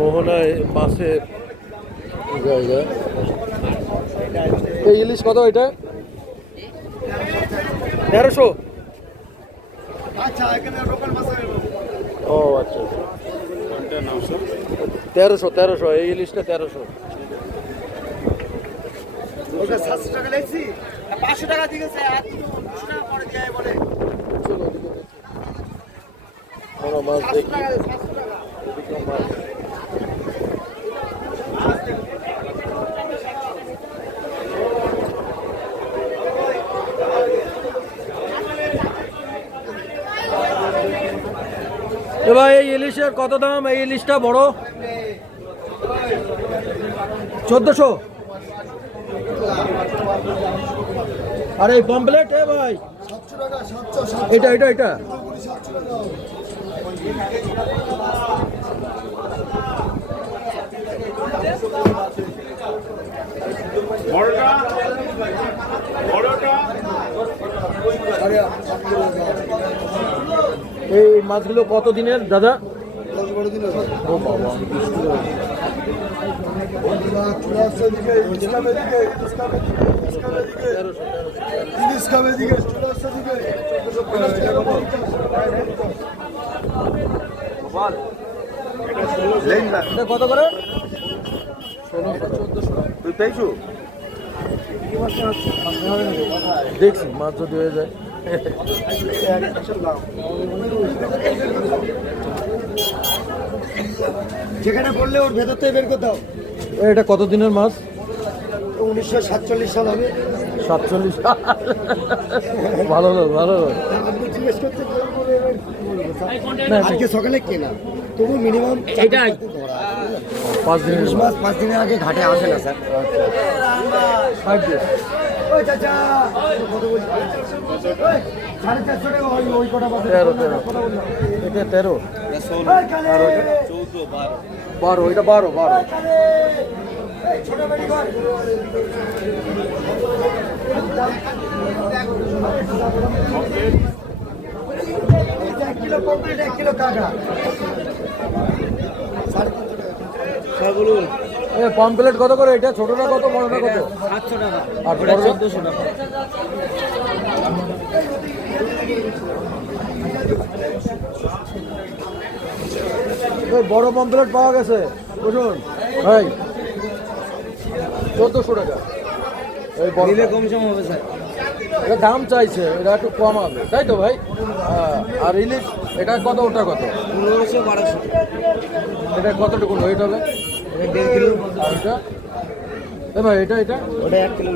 মোহনায় মাছের জায়গা। এই ইলিশ কত এটা? 1300। ও আচ্ছা, 1300 এই ইলিশটা 1300। 700 টাকা লেগেছি, 500 টাকা দিয়েছে আর 200 টাকা পরে দিয়ে বলে চলো ওদিকে দেখি, বড় মাছ দেখি। এদিকে মাছ। ভাই এই ইলিশের কত দাম? এই ইলিশটা বড় 1400। আর এই পমপ্লেট ভাই এটা এটা এটা এই মাছগুলো কত দিনের দাদা? ও বাবা, কত করে? 1600 তুই পেয়েছো? দেখছি মাছ যদি হয়ে যায়। যেখানে বললে ওর ভেতর থেকে বের করতে হবে। এটা কত দিনের মাছ? 1947 সাল হবে। 47 ভালো লোক, ভালো লোক। আজকে সকালে কেনা, তবু মিনিমাম 5 দিনের মাছ। 5 দিনের আগে ঘাটে আসে না স্যার। 5 দিন। ওই চাচা কত বলছি? 450 টাকা ওই কটা পাবে। 13 এটা 13 আর ওটা 12 এটা 12 ছোট বেড়ি কর। এক কিলো পমফ্রেট, 1 কিলো কাঁকড়া। পমপ্লেট কত করে? এটা ছোটটা কত, বড়টা কত? 700 টাকা। আর 1400 টাকা। বড় পমপ্লেট পাওয়া গেছে, বুঝুন ভাই 1400 টাকা। এই বড় কম সম হবে স্যার। এটা দাম চাইছে, এটা একটু কম হবে, তাই তো ভাই? হ্যাঁ। আর ইলিশ এটা কত, ওটা কত? 1500 1200। এটা কতটুকু ওয়েট হবে? এটা 1.5 কিলো। আর এটা ভাই এটা এটা ওটা 1 কিলো।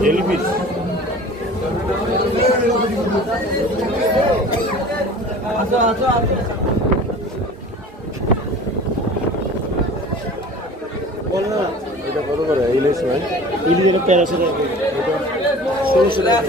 জেলিফিশ বল না, এটা কত করে ইলিশ ভাই? ইলিশ 1300 টাকা। এটা 1600 টাকা।